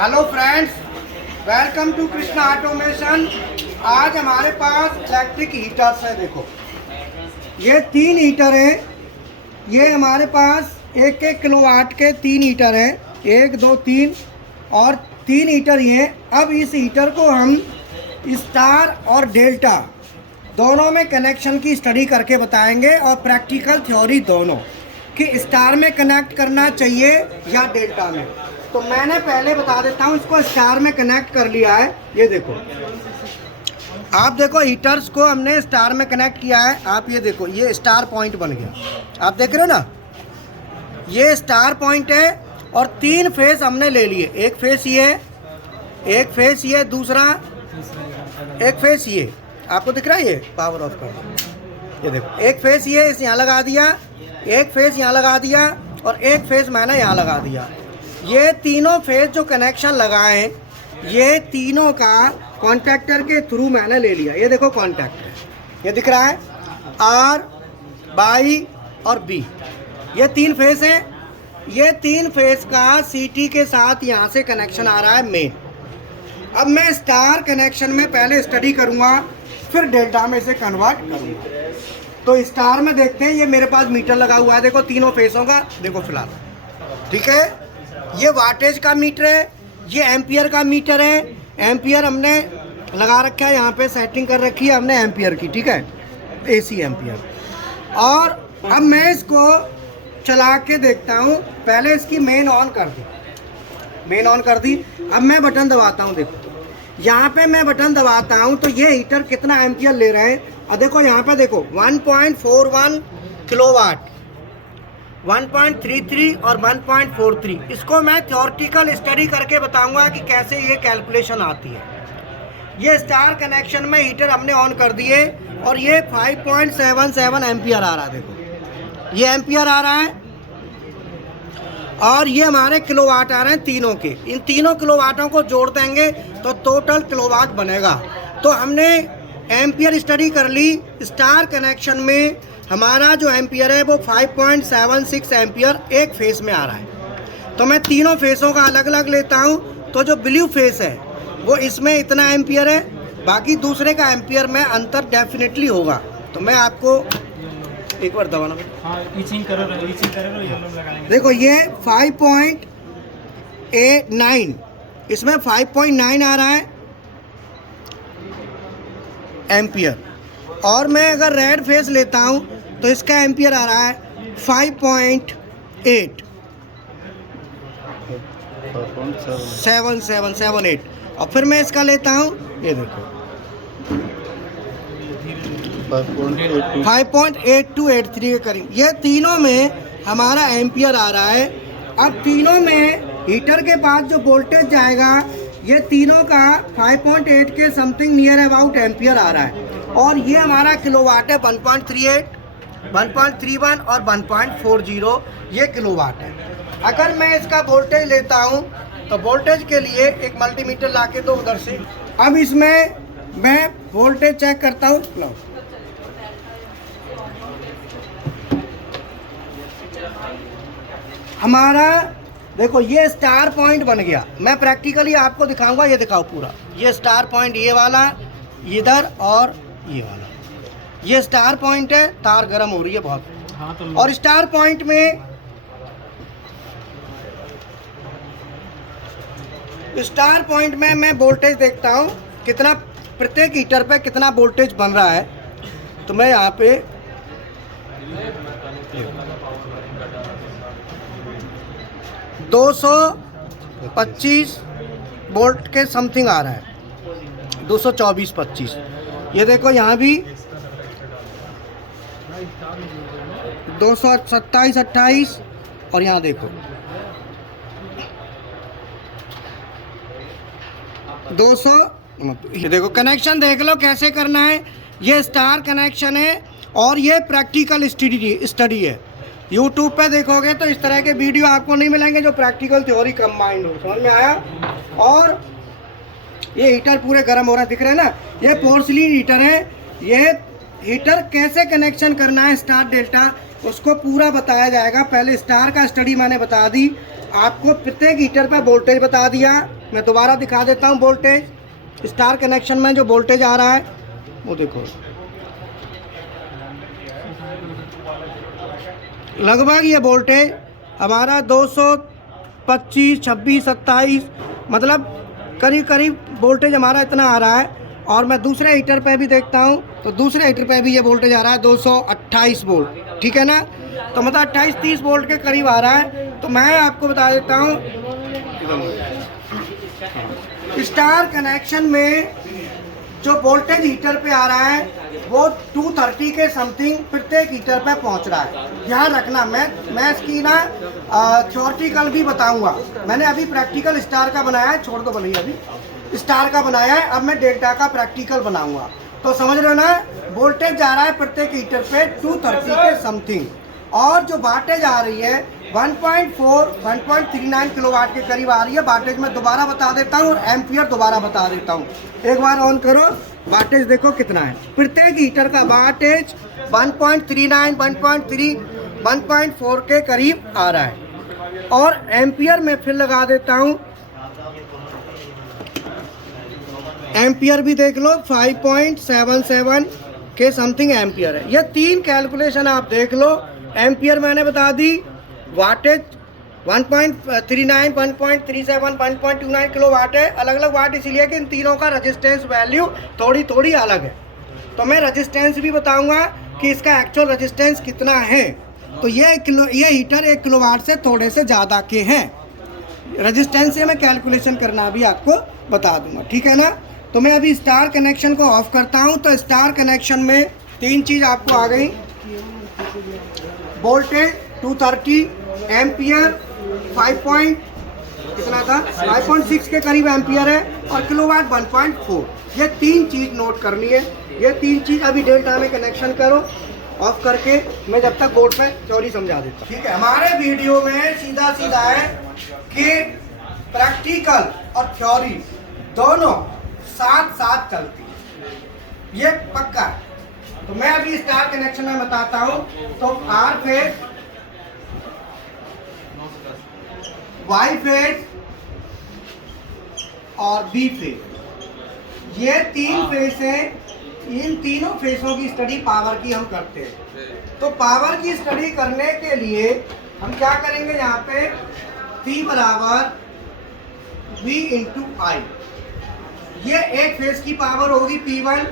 Hello friends, welcome to Krishna automation. आज हमारे पास electric heaters है। देखो ये 3 हीटर हैं। ये हमारे पास 1-1 किलोवाट के 3 हीटर हैं। 1, 2, 3 और 3 हीटर ही हैं। अब इस हीटर को हम स्टार और डेल्टा दोनों में कनेक्शन की स्टडी करके बताएंगे और प्रैक्टिकल थ्योरी दोनों कि स्टार में कनेक्ट करना चाहिए या डेल्टा में। तो मैंने पहले बता देता हूँ, इसको स्टार में कनेक्ट कर लिया है। ये देखो, आप देखो हीटर्स को हमने स्टार में कनेक्ट किया है। आप ये देखो, ये स्टार पॉइंट बन गया। आप देख रहे हो ना, ये स्टार पॉइंट है और 3 फेस हमने ले लिए। एक फेस ये, एक फेस ये, दूसरा एक फेस ये। आपको दिख रहा है? ये पावर ऑफ कर दो। ये देखो, एक फेस ये इस यहाँ लगा दिया, एक फेस यहाँ लगा दिया और एक फेस मैंने यहाँ लगा दिया। ये तीनों फेस जो कनेक्शन लगाए, ये तीनों का कॉन्टैक्टर के थ्रू मैंने ले लिया। ये देखो कॉन्टैक्टर, ये दिख रहा है आर, बाई और बी। ये 3 फेस हैं। ये 3 फेस का सीटी के साथ यहाँ से कनेक्शन आ रहा है मेन। अब मैं स्टार कनेक्शन में पहले स्टडी करूँगा, फिर डेल्टा में से कन्वर्ट करूँगा। तो स्टार में देखते हैं। ये मेरे पास मीटर लगा हुआ है, देखो तीनों फेसों का। देखो फिलहाल, ठीक है। ये वाटेज का मीटर है, ये एम्पियर का मीटर है। एम्पियर हमने लगा रखा है, यहाँ पे सेटिंग कर रखी है हमने एम्पियर की, ठीक है, एसी एम्पियर। और अब मैं इसको चला के देखता हूँ। पहले इसकी मेन ऑन कर दी, मेन ऑन कर दी। अब मैं बटन दबाता हूँ। देखो यहाँ पे मैं बटन दबाता हूँ तो ये हीटर कितना एम्पियर ले रहे हैं। और देखो यहाँ पे देखो 1.41 किलोवाट, 1.33 और 1.43। इसको मैं थ्योरेटिकल स्टडी करके बताऊंगा कि कैसे ये कैलकुलेशन आती है। ये स्टार कनेक्शन में हीटर हमने ऑन कर दिए और ये 5.77 एम्पियर आ रहा है। देखो ये एम्पियर आ रहा है और ये हमारे किलोवाट आ रहे हैं तीनों के। इन तीनों किलोवाटों को जोड़ देंगे तो टोटल किलोवाट बनेगा। तो हमने एम्पियर स्टडी कर ली। स्टार कनेक्शन में हमारा जो एम्पियर है वो 5.76 एम्पियर एक फेस में आ रहा है। तो मैं तीनों फेसों का अलग अलग लेता हूँ। तो जो ब्लू फेस है वो इसमें इतना एम्पियर है, बाकी दूसरे का एम्पियर में अंतर डेफिनेटली होगा। तो मैं आपको एक बार दबाना, देखो ये 5.89, इसमें 5.9 आ रहा है एम्पियर। और मैं अगर रेड फेस लेता हूँ तो इसका एम्पियर आ रहा है 5.7778। और फिर मैं इसका लेता हूँ, ये देखो 5.8283 के करीब। ये तीनों में हमारा एम्पियर आ रहा है। अब तीनों में हीटर के पास जो वोल्टेज जाएगा, ये तीनों का 5.8 के समथिंग नियर अबाउट एम्पियर आ रहा है। और ये हमारा किलोवाट है 1.38, 1.31 और 1.40। ये किलोवाट है। अगर मैं इसका वोल्टेज लेता हूँ तो वोल्टेज के लिए एक मल्टीमीटर ला के दो उधर से। अब इसमें मैं वोल्टेज चेक करता हूँ। हमारा देखो ये स्टार पॉइंट बन गया। मैं प्रैक्टिकली आपको दिखाऊंगा। ये दिखाओ पूरा, ये स्टार पॉइंट, ये वाला इधर और ये वाला, ये स्टार पॉइंट है। तार गर्म हो रही है बहुत। हाँ, तो और स्टार पॉइंट में मैं वोल्टेज देखता हूँ कितना प्रत्येक हीटर पे कितना वोल्टेज बन रहा है। तो मैं यहाँ पे 225 वोल्ट के समथिंग आ रहा है, 224-25। ये देखो यहाँ भी 227-28 और यहाँ देखो 200। ये देखो कनेक्शन देख लो कैसे करना है। ये स्टार कनेक्शन है और ये प्रैक्टिकल स्टडी है। YouTube पे देखोगे तो इस तरह के वीडियो आपको नहीं मिलेंगे जो प्रैक्टिकल थ्योरी कंबाइंड हो। समझ में आया? और ये हीटर पूरे गर्म हो रहे हैं, दिख रहे हैं ना। ये पोर्सिलीन हीटर है। ये हीटर कैसे कनेक्शन करना है स्टार डेल्टा, उसको पूरा बताया जाएगा। पहले स्टार का स्टडी मैंने बता दी आपको, प्रत्येक हीटर पर वोल्टेज बता दिया, मैं दोबारा दिखा देता हूँ वोल्टेज। स्टार कनेक्शन में जो वोल्टेज आ रहा है वो देखो, लगभग ये वोल्टेज हमारा 225, 26, 27 मतलब करीब करीब वोल्टेज हमारा इतना आ रहा है। और मैं दूसरे हीटर पे भी देखता हूँ तो दूसरे हीटर पे भी ये वोल्टेज आ रहा है 228 वोल्ट, ठीक है ना। तो मतलब 28-30 वोल्ट के करीब आ रहा है। तो मैं आपको बता देता हूँ, स्टार कनेक्शन में जो वोल्टेज हीटर पे आ रहा है वो 230 के समथिंग प्रत्येक हीटर पे पहुंच रहा है। ध्यान रखना, मैं इसकी ना थ्योरेटिकल भी बताऊंगा। मैंने अभी प्रैक्टिकल स्टार का बनाया है, छोड़ दो भले अभी स्टार का बनाया है, अब मैं डेल्टा का प्रैक्टिकल बनाऊंगा। तो समझ रहे हो ना, वोल्टेज जा रहा है प्रत्येक हीटर पे 230 के समथिंग, और जो वाटेज आ रही है 1.39 किलोवाट के करीब आ रही है। वाटेज मैं दोबारा बता देता हूँ और एम्पियर दोबारा बता देता हूँ। एक बार ऑन करो, वाटेज देखो कितना है। प्रत्येक हीटर का वाटेज 1.39, 1.3, 1.4 के करीब आ रहा है। और एम्पियर में फिर लगा देता हूँ, एम्पियर भी देख लो 5.77 के समथिंग एम्पियर है। ये तीन कैलकुलेशन आप देख लो। एम्पियर मैंने बता दी, वाटेज 1.39, 1.37, 1.29 किलो वाट है। अलग अलग वाट इसीलिए कि इन तीनों का रेजिस्टेंस वैल्यू थोड़ी थोड़ी अलग है। तो मैं रेजिस्टेंस भी बताऊंगा कि इसका एक्चुअल रेजिस्टेंस कितना है। तो ये हीटर 1 किलोवाट से थोड़े से ज़्यादा के हैं। रेजिस्टेंस से मैं कैलकुलेशन करना भी आपको बता दूंगा, ठीक है ना। तो मैं अभी स्टार कनेक्शन को ऑफ करता हूं। तो स्टार कनेक्शन में तीन चीज़ आपको आ गई, वोल्टेज 230, एम्पियर 5.6 के करीब एम्पियर है, और किलोवाट 1.4। ये तीन चीज़ नोट करनी है। ये तीन चीज़ अभी डेल्टा में कनेक्शन करो ऑफ करके, मैं जब तक बोर्ड पे थ्योरी समझा देता हूँ, ठीक है। हमारे वीडियो में सीधा सीधा है कि प्रैक्टिकल और थ्योरी दोनों साथ साथ चलती है, ये पक्का है। तो मैं अभी स्टार कनेक्शन में बताता हूं। तो आर फेज, वाई फेज और बी फेज, ये तीन फेज हैं। इन तीनों फेसों की स्टडी पावर की हम करते हैं। तो पावर की स्टडी करने के लिए हम क्या करेंगे, यहाँ पे P बराबर V इंटू आई, ये एक फेज की पावर होगी P1,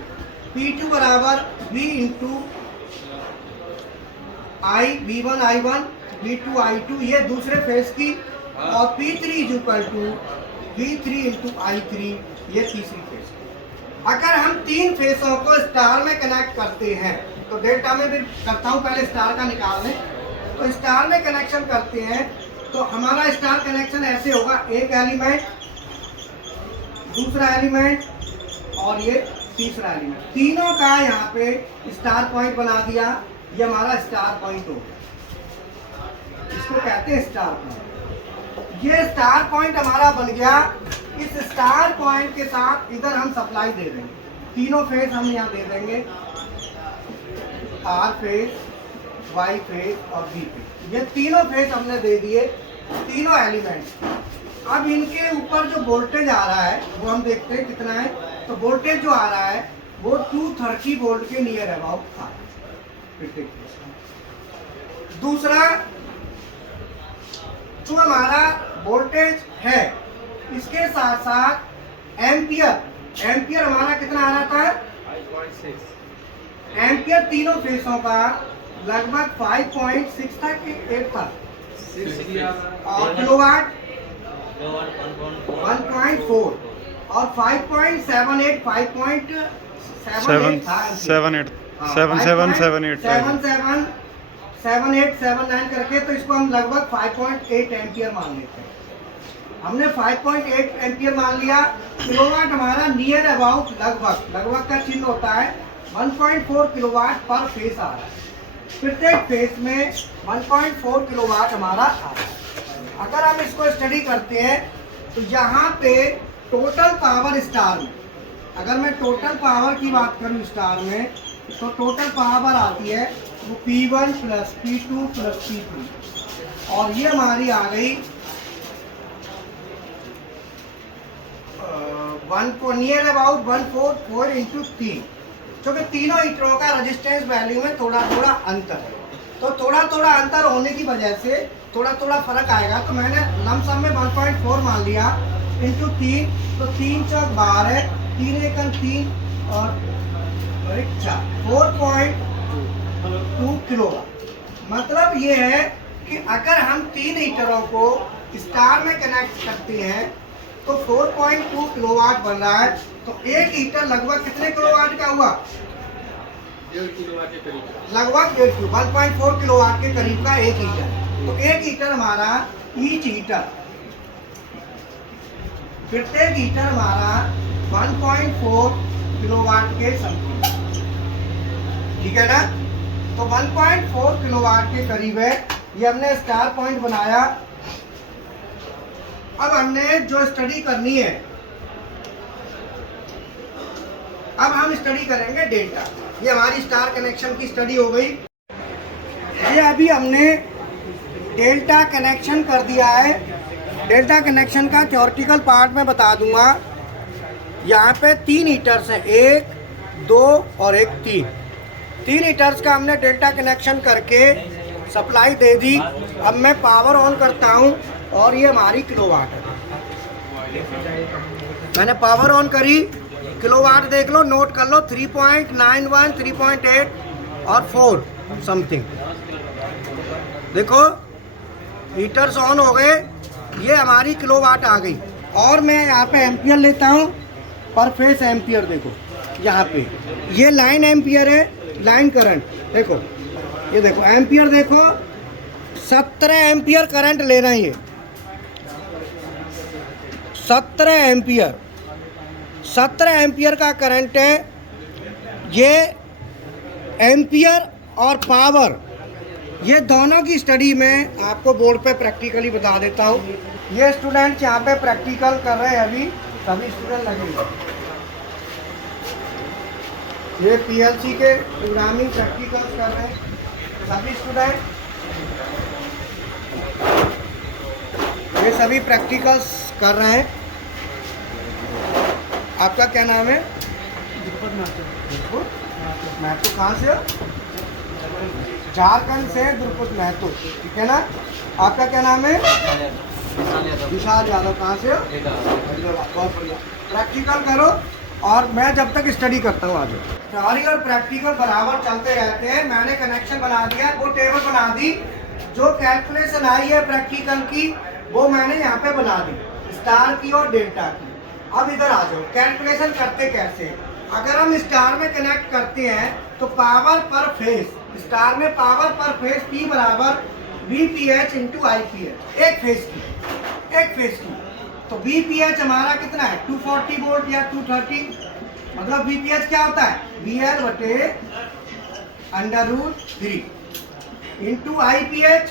P2 बराबर V इंटू आई, V1 I1, V2 I2, ये दूसरे फेज की, और P3 is equal to V3 into I3, ये तीसरी फेज की। अगर हम तीन फेसों को स्टार में कनेक्ट करते हैं, तो डेल्टा में भी करता हूँ, पहले स्टार का निकाल लें। तो स्टार में कनेक्शन करते हैं तो हमारा स्टार कनेक्शन ऐसे होगा, एक एलिमेंट, दूसरा एलिमेंट और ये तीसरा एलिमेंट, तीनों का यहाँ पे स्टार पॉइंट बना दिया। ये हमारा स्टार पॉइंट हो गया, इसको कहते हैं स्टार पॉइंट। ये स्टार पॉइंट हमारा बन गया। इस स्टार पॉइंट के साथ इधर हम सप्लाई दे देंगे, तीनों फेज हम यहाँ दे देंगे, आर फेज, वाई फेज और बी फेज। ये तीनों फेज हमने दे दिए, तीनों एलिमेंट्स। अब इनके ऊपर जो वोल्टेज आ रहा है वो हम देखते हैं कितना है। तो वोल्टेज जो आ रहा है वो 230 वोल्ट के नियर अबाउट था। दूसरा जो हमारा वोल्टेज है, इसके साथ साथ एम्पियर हमारा कितना आ रहा था, 5.6 एम्पियर। तीनों फेसों का लगभग 5.6 था कि 8 था, और किलोवाट 1.4 और 5.78 5.78 करके, तो इसको हम लगभग 5.8 एम्पियर मान लेते हैं। हमने 5.8 एम्पियर मान लिया। किलोवाट हमारा नियर अबाउट, लगभग का चिन्ह होता है, 1.4 किलोवाट पर फेस आ रहा है। प्रत्येक फेस में 1.4 किलोवाट हमारा आ रहा है। अगर हम इसको स्टडी करते हैं तो यहाँ पे टोटल पावर स्टार में, अगर मैं टोटल पावर की बात करूँ स्टार में, तो टोटल पावर आती है वो P1 plus P2 plus P3, और ये हमारी आ गई नियर अबाउट 144 इंटू 3, क्योंकि तीनों हीटरों का रेजिस्टेंस वैल्यू में थोड़ा थोड़ा अंतर है, तो थोड़ा थोड़ा अंतर होने की वजह से थोड़ा थोड़ा फर्क आएगा। तो मैंने लमसम में 1.4 मान लिया इंटू 3, तो 3 चौक 12, 3 एकम 3 और 4.2 किलोवाट। मतलब ये है कि अगर हम 3 हीटरों को स्टार में कनेक्ट करते हैं तो 4.2 किलोवाट बन रहा है। तो एक हीटर लगभग कितने किलोवाट का हुआ? 1.5 किलोवाट के करीब। लगभग 1.4 किलोवाट के करीब का एक हीटर। तो एक हीटर हमारा ईच हीटर, प्रत्येक हीटर हमारा 1.4 किलोवाट के समथिंग, ठीक है ना। तो 1.4 किलोवाट के करीब है। ये हमने स्टार पॉइंट बनाया। अब हमने जो स्टडी करनी है, अब हम स्टडी करेंगे डेल्टा। ये हमारी स्टार कनेक्शन की स्टडी हो गई। ये अभी हमने डेल्टा कनेक्शन कर दिया है। डेल्टा कनेक्शन का थ्योरेटिकल पार्ट में बता दूंगा। यहाँ पे 3 हीटर्स हैं, 1, 2 और 1, 3 हीटर्स का हमने डेल्टा कनेक्शन करके सप्लाई दे दी। अब मैं पावर ऑन करता हूँ और ये हमारी किलोवाट है। मैंने पावर ऑन करी, किलोवाट देख लो, नोट कर लो, 3.91, 3.8 और 4 समथिंग। देखो हीटर्स ऑन हो गए, ये हमारी किलोवाट आ गई। और मैं यहाँ पे एम्पियर लेता हूँ, पर फेस एम्पियर। देखो यहाँ पे ये लाइन एम्पियर है, लाइन करंट। देखो ये देखो एम्पियर, देखो 17 एम्पियर करंट ले रहे हैं। ये 17 एम्पियर का करंट है। ये एम्पियर और पावर, ये दोनों की स्टडी में आपको बोर्ड पे प्रैक्टिकली बता देता हूँ। ये स्टूडेंट यहाँ पे प्रैक्टिकल कर रहे हैं, अभी सभी स्टूडेंट लगेंगे। ये पीएलसी के प्रोग्रामिंग प्रैक्टिकल्स कर रहे हैं सभी स्टूडेंट। ये सभी प्रैक्टिकल्स कर रहे हैं। आपका क्या नाम है? महतो। कहाँ से हो? झारखंड से द्रुपद महतो, ठीक है ना। आपका क्या नाम है? विशाल यादव। कहाँ से हो? बहुत बढ़िया। प्रैक्टिकल करो और मैं जब तक स्टडी करता हूँ। आज थ्योरी और प्रैक्टिकल बराबर चलते रहते हैं। मैंने कनेक्शन बना दिया, वो टेबल बना दी। जो कैलकुलेशन आई है प्रैक्टिकल की, वो मैंने यहाँ पे बना दी, स्टार की और डेल्टा की। अब इधर आ जाओ, कैलकुलेशन करते कैसे। अगर हम स्टार में कनेक्ट करते हैं तो पावर पर फेस, स्टार में पावर पर फेस P बराबर VPH इंटू IPH, एक फेस की। तो VPH हमारा कितना है? 240 वोल्ट या 230। मतलब VPH क्या होता है? VL बटे √3 इंटू IPH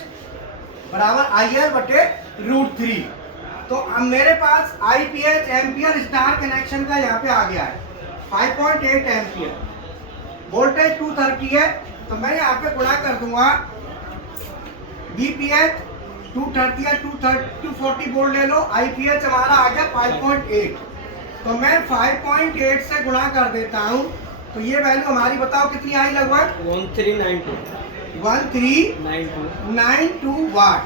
बराबर IL बटे √3। तो अब मेरे पास IPH एम्पियर स्टार कनेक्शन का यहाँ पे आ गया है 5.8 एम्पियर। वोल्टेज 230 है, तो मैं यहाँ पे गुणा कर दूंगा। VPH 230 या 240 वोल्ट ले लो, IPH हमारा आ गया 5.8। तो मैं 5.8 से गुणा कर देता हूँ, तो ये वैल्यू हमारी बताओ कितनी आई? लगभग 1392 वाट।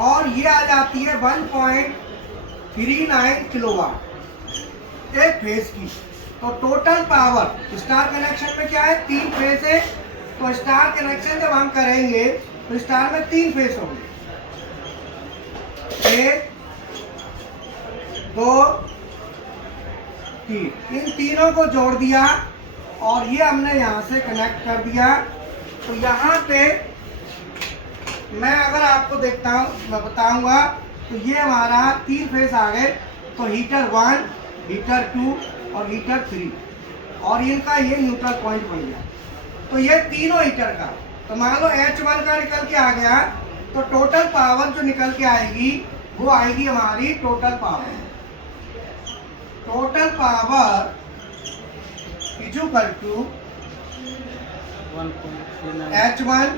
और ये आ जाती है 1.39 किलोवाट एक फेस की। तो टोटल पावर स्टार कनेक्शन में क्या है? 3 फेस है। तो स्टार कनेक्शन जब हम करेंगे तो स्टार में 3 फेस होंगे, 1, 2, 3। इन तीनों को जोड़ दिया और ये हमने यहाँ से कनेक्ट कर दिया। तो यहाँ पे मैं अगर आपको देखता हूँ, मैं बताऊंगा, तो ये हमारा 3 फेस आ गए। तो हीटर 1, हीटर 2 और हीटर 3, और इनका ये न्यूट्रल पॉइंट बन गया। तो ये तीनों हीटर का, तो मान लो H1 का निकल के आ गया, तो टोटल पावर जो निकल के आएगी वो आएगी हमारी total power is equal to H1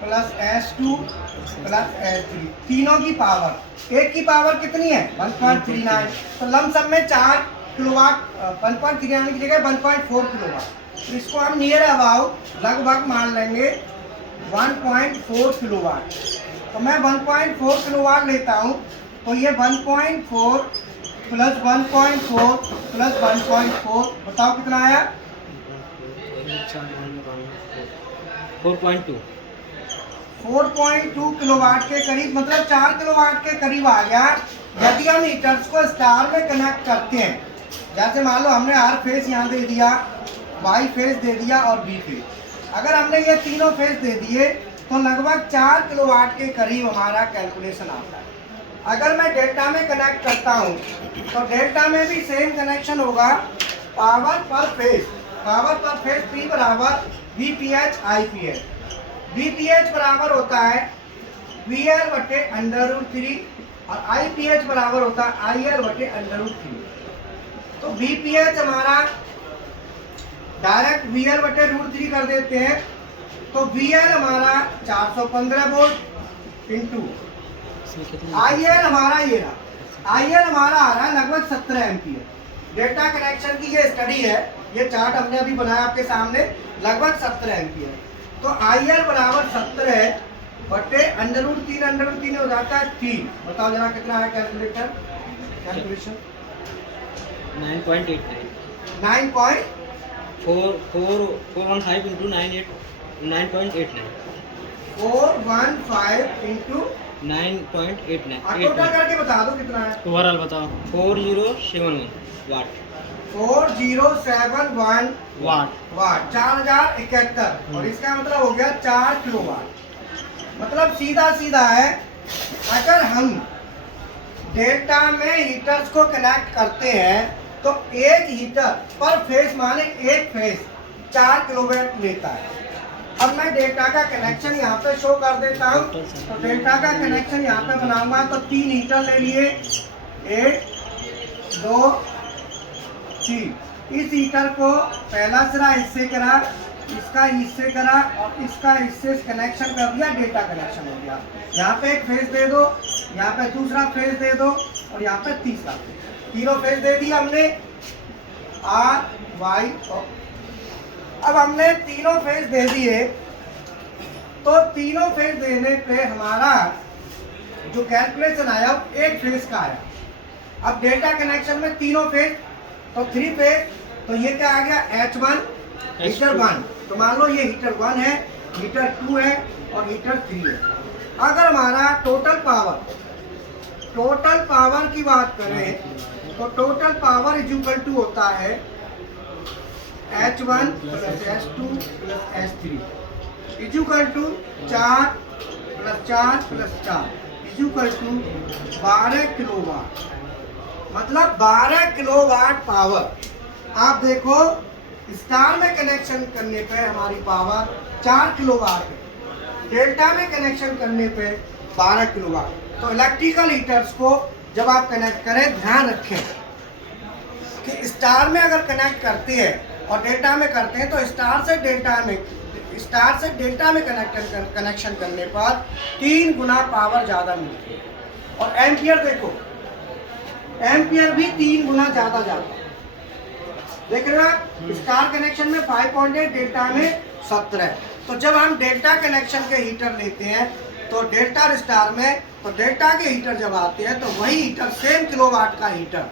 plus S2 plus S3, तीनों की पावर, एक की पावर कितनी है 1.39, तो लमसम में 4 किलोवाट 1.39 की जगह 1.4 किलोवाट, तो इसको हम नियर अबाउट लगभग मान लेंगे 1.4 किलोवाट। तो मैं 1.4 किलोवाट लेता हूँ, तो ये 1.4 प्लस 1.4 प्लस 1.4 बताओ कितना आया 4.2 4.2 किलोवाट के करीब, मतलब 4 किलोवाट के करीब आ गया। यदि हम हीटर्स को स्टार में कनेक्ट करते हैं, जैसे मान लो हमने आर फेस यहाँ दे दिया, वाई फेस दे दिया और बी फेस, अगर हमने ये तीनों फेस दे दिए तो लगभग 4 किलोवाट के करीब हमारा कैलकुलेशन आता है। अगर मैं डेल्टा में कनेक्ट करता हूँ तो डेल्टा में भी सेम कनेक्शन होगा, पावर पर फेस P बराबर VPH IPH, VPH बराबर होता है VL बटे √3 और IPH बराबर होता है IL बटे √3। तो VPH हमारा डायरेक्ट VL बटे √3 कर देते हैं, तो VL हमारा 415 वोल्ट इंटू IL हमारा ये रहा, IL हमारा आ रहा है लगभग 17 एम्पियर। डेटा कनेक्शन की ये स्टडी है, ये चार्ट हमने अभी बनाया आपके सामने, लगभग 17 एम्पियर। तो IL बराबर 17 बटे √3 हो जाता है 3। बताओ जरा कितना है कैलकुलेशन 9.89 9. 415 into 9.89 415 इंटू 9.89 टोटल करके बता दो कितना है। ओवरऑल बताओ 4071 वाट 4071 वाट वाट 4071, और इसका मतलब हो गया 4 किलोवाट। मतलब सीधा सीधा है, अगर हम डेल्टा में हीटर्स को कनेक्ट करते हैं तो एक हीटर पर फेस माने एक फेस 4 किलोवाट लेता है। अब मैं डेल्टा का कनेक्शन यहाँ पे शो कर देता हूँ, तो डेल्टा का कनेक्शन यहाँ पे बनाऊंगा, तो 3 हीटर ले लिए, 1 2 3। इस हीटर को पहला सिरा इससे करा, इसका इससे करा और इसका इससे कनेक्शन कर दिया, डेटा कनेक्शन हो गया। यहाँ पे एक फेस दे दो, यहाँ पे दूसरा फेस दे दो और यहाँ पे तीसरा फेस, तीनों फेस दे दिया हमने R Y और अब हमने तीनों फेस दे दिए, तो तीनों फेस देने पे हमारा जो कैलकुलेशन आया एक फेस का आया। अब डेटा कनेक्शन में तीनों फेस, तो 3 फेस, तो ये क्या आ गया H1 हीटर 1, तो मान लो ये हीटर 1 है, हीटर 2 है और हीटर 3 है। अगर हमारा टोटल पावर की बात करें तो total power is equal to होता है H1 plus H2 plus H3 is equal to 4 plus 4 plus 4 is equal to 12 kilowatt. मतलब 12 किलोवाट पावर। आप देखो स्टार में कनेक्शन करने पे हमारी पावर 4 किलोवाट है, डेल्टा में कनेक्शन करने पे 12 किलोवाट। तो इलेक्ट्रिकल हीटर्स को जब आप कनेक्ट करें ध्यान रखें कि स्टार में अगर कनेक्ट करते हैं और डेल्टा में करते हैं तो स्टार से डेल्टा में कनेक्शन करने पर 3 गुना पावर ज़्यादा मिलती है। और एम्पियर देखो, एम्पियर भी 3 गुना ज़्यादा जाता है। देख रहे हो स्टार कनेक्शन में 5.8, डेल्टा में 17। तो जब हम डेल्टा कनेक्शन के हीटर लेते हैं तो डेल्टा और स्टार में, तो डेल्टा के हीटर जब आते हैं तो वही हीटर सेम किलोवाट का हीटर,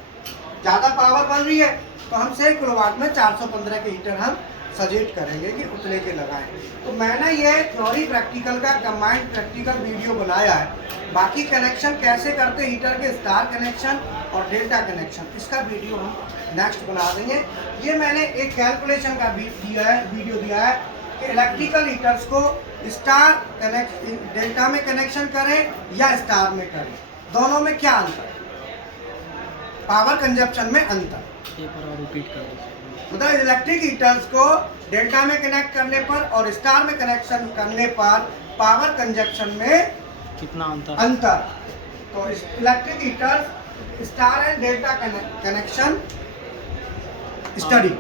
ज़्यादा पावर बन रही है तो हम सेम किलोवाट में 415 के हीटर हम सजेस्ट करेंगे कि उतने के लगाएं। तो मैंने ये थ्योरी प्रैक्टिकल का कंबाइंड प्रैक्टिकल वीडियो बनाया है। बाकी कनेक्शन कैसे करते हीटर के, स्टार कनेक्शन और डेल्टा कनेक्शन, इसका वीडियो हम नेक्स्ट बना देंगे। ये मैंने एक कैलकुलेशन का वीडियो दिया है कि इलेक्ट्रिकल हीटर्स को स्टार डेल्टा में कनेक्शन करें या स्टार में करें, दोनों में क्या अंतर है, पावर कंजप्शन में अंतर। रिपीट कर दो। मतलब इलेक्ट्रिक हीटर्स को डेल्टा में कनेक्ट करने पर और स्टार में कनेक्शन करने पर पावर कंजप्शन में कितना अंतर। तो electric heaters star and delta connection study,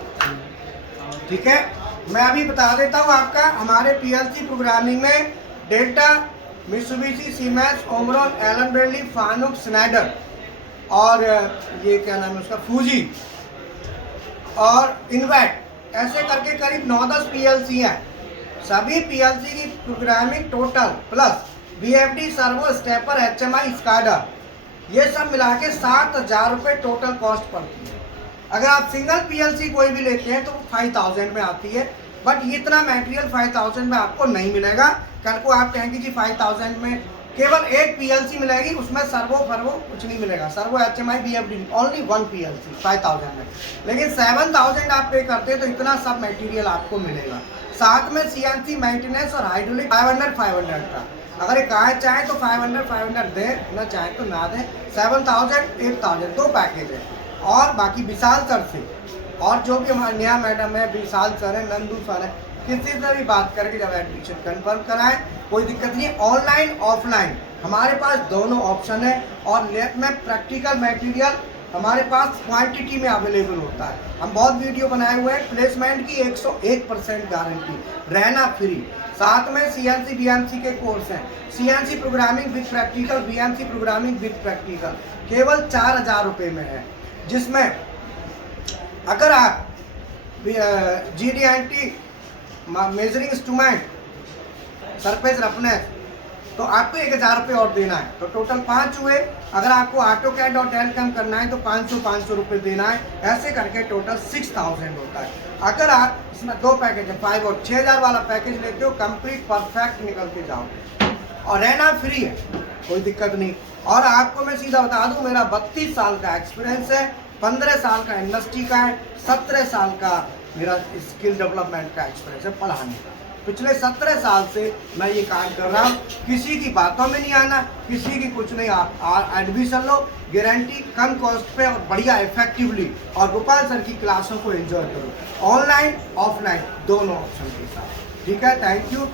ठीक है। मैं अभी बता देता हूँ आपका, हमारे पीएलसी प्रोग्रामिंग में delta, Mitsubishi, Siemens, Omron, Allen Bradley, Fanuc, Schneider और ये क्या नाम है उसका, फूजी और इन्वेट, ऐसे करके करीब 9-10 पीएलसी हैं। सभी पीएलसी की programming total plus BFD, servo, stepper, HMI, SCADA, ये सब मिला के 7,000 रुपये टोटल कॉस्ट पड़ती है। अगर आप सिंगल पीएलसी कोई भी लेते हैं तो 5,000 में आती है, बट इतना मटेरियल 5,000 में आपको नहीं मिलेगा। कल को आप कहेंगे जी 5,000 में केवल एक पीएलसी मिलेगी, उसमें सर्वो फर्वो कुछ नहीं मिलेगा, servo, HMI, BFD, only 1 PLC 5,000 में। लेकिन 7,000 आप पे करते हैं तो इतना सब मटेरियल आपको मिलेगा। साथ में सीएनसी मेंटेनेंस और हाइड्रोलिक 500 का। अगर एक कार चाहे तो 500 दे, ना चाहे तो ना दे। 7,000 8,000 दो पैकेज है। और बाकी विशाल सर से और जो भी हमारे नया मैडम है, विशाल सर है, नंदू सर है, किसी से भी बात करके जब एडमिशन कंफर्म कराएं, कोई दिक्कत नहीं है। ऑनलाइन ऑफलाइन हमारे पास दोनों ऑप्शन है। और लैब में प्रैक्टिकल मटेरियल हमारे पास क्वांटिटी में अवेलेबल होता है। हम बहुत वीडियो बनाए हुए हैं। प्लेसमेंट की 101% गारंटी, रहना फ्री। साथ में सीएनसी बीएमसी के कोर्स हैं, CNC programming with practical, BMC programming with practical, केवल 4,000 रुपये में है। जिसमें अगर आप GD&T measuring instrument, surface roughness, तो आपको 1,000 रुपये और देना है, तो टोटल 5 हुए। अगर आपको AutoCAD और टेलकम करना है तो 500 रुपये देना है। ऐसे करके टोटल 6,000 होता है। अगर आप इसमें 2 पैकेज है, 5 और 6,000 वाला पैकेज लेते हो, कंप्लीट परफेक्ट निकल के जाओ और रहना फ्री है, कोई दिक्कत नहीं। और आपको मैं सीधा बता दूं, मेरा 32 साल का एक्सपीरियंस है, 15 साल का इंडस्ट्री का है, 17 साल का मेरा स्किल डेवलपमेंट का एक्सपीरियंस है पढ़ाने का। पिछले 17 साल से मैं ये काम कर रहा हूँ। किसी की बातों में नहीं आना, किसी की कुछ नहीं। आप एडमिशन लो, गारंटी, कम कॉस्ट पे और बढ़िया इफेक्टिवली, और गोपाल सर की क्लासों को एंजॉय करो, ऑनलाइन ऑफलाइन दोनों ऑप्शन के साथ। ठीक है, थैंक यू।